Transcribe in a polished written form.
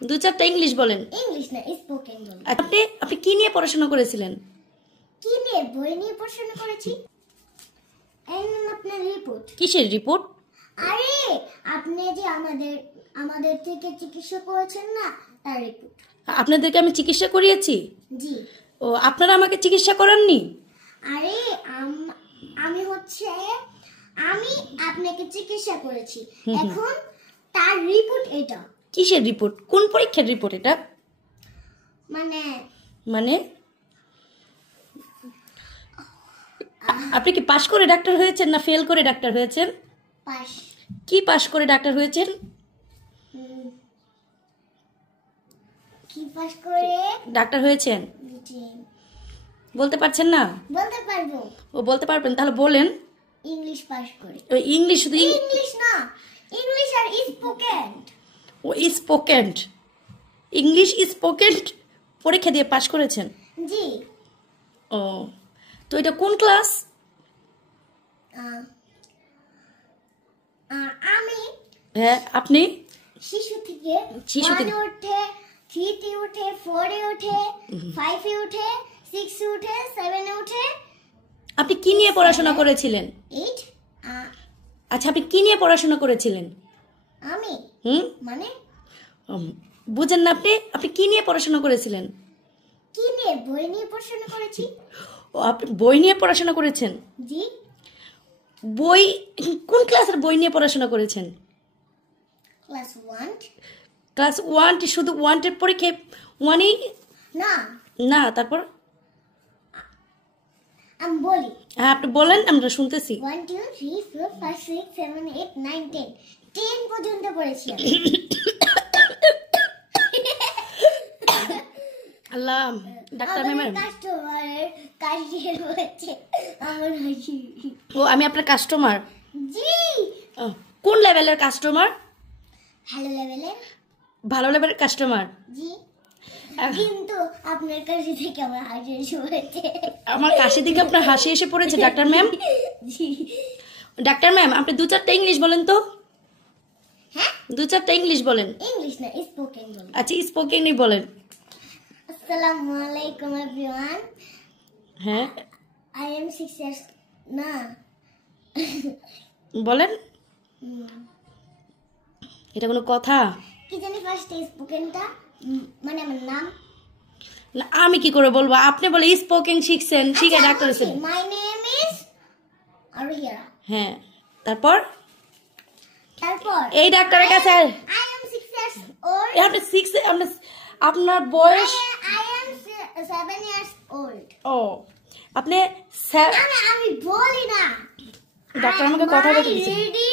দুই চারটা ইংলিশ বলেন। ইংলিশ না, স্পোকেন বলেন। আপনি কি নিয়ে পড়াশোনা করেছিলেন? কি নিয়ে? বই নিয়ে পড়াশোনা করেছি। এই নিন আপনার রিপোর্ট। কিসের রিপোর্ট? আরে আপনি যে আমাদের থেকে চিকিৎসা করেছেন না, তার রিপোর্ট। আপনাদেরকে আমি চিকিৎসা করিয়েছি? জি। ও, আপনারা আমাকে চিকিৎসা করাননি? আরে আমি আপনাকে চিকিৎসা করেছি, এখন তার রিপোর্ট এটা। কিসের রিপোর্ট? কোন পরীক্ষার রিপোর্ট এটা? মানে আপনি কি পাশ করে ডাক্তার হয়েছেন না ফেল করে ডাক্তার হয়েছেন? পাশ। কি পাশ করে ডাক্তার হয়েছেন? কি পাশ করে ডাক্তার হয়েছেন? জি। বলতে পারছেন না? বলতে পারবো। ও, বলতে পারবেন, তাহলে বলেন। ইংলিশ পাশ করে। ওই ইংলিশ, শুধু ইংলিশ না, ইংলিশ আর স্পোকেন। ও, স্পোকেন। ইংলিশ স্পোকেন পরীক্ষা দিয়ে পাশ করেছেন? জি। ও, তো এটা কোন ক্লাস? আমি হ্যাঁ, আপনি শিশু থেকে 1 উঠে, 3 উঠে, 4 উঠে, 5 উঠে, 6 উঠে, 7 উঠে। আপনি কি নিয়ে পড়াশোনা করেছিলেন? 8। আচ্ছা, আপনি কি নিয়ে পড়াশোনা করেছিলেন? আমি বুঝেন না আপনি কি নিয়ে পড়াশোনা করেছিলেন? কি নিয়ে? বই নিয়ে পড়াশোনা করেছি। ও, আপনি বই নিয়ে পড়াশোনা করেছেন? জি। বই কোন ক্লাসের বই নিয়ে পড়াশোনা করেছেন? ক্লাস 1। ক্লাস 1? শুধু 1 এর পরীক্ষা 1ই? না, তারপর? আমি বলি। হ্যাঁ, আপনি বলেন, আমরা শুনতেছি। 1 2 3 4 5 6 7 8 9 10 10 পর্যন্ত পড়েছি আমি। আল্লাহ, ডাক্তার ম্যাম। কাস্টমারের কাশিয়ে বলেছে আমার হাসি। ও, আমি আপনার কাস্টমার? জি। কোন লেভেলের কাস্টমার? ভালো লেভেলের। ভালো লেভেলের কাস্টমার? জি। কিন্তু আপনার কাশি থেকে আমার হাসি এসে পড়েছে। আমার কাশি থেকে আপনার হাসি এসে পড়েছে ডাক্তার ম্যাম? জি। ডাক্তার ম্যাম, আপনি দু চারটা ইংলিশ বলেন তো। হ্যাঁ, দু চারটা ইংলিশ বলেন। ইংলিশ না, স্পোকেন বলেন। আচ্ছা, স্পোকেনই বলেন। আসসালামু আলাইকুম এভরিওয়ান। হ্যাঁ, I am 6 years না বলেন। এটা কোনো কথা? কি জানি ফার্স্ট স্পোকেনটা আমার নাম। না, আমি কি করে বলবো? আপনি বলে স্পোকেন শিখছেন, শিখে ডাক্তার হয়েছেন। My name is Arhiya. হ্যাঁ, তারপর তারপর এই ডাক্তারের কাছে I am 6 years old. আপনি 6, আপনার বয়স? I am 7 years old. ও, আপনি আমি বলি না। ডাক্তার আমাকে কথা বলতে দিয়েছেন। Ready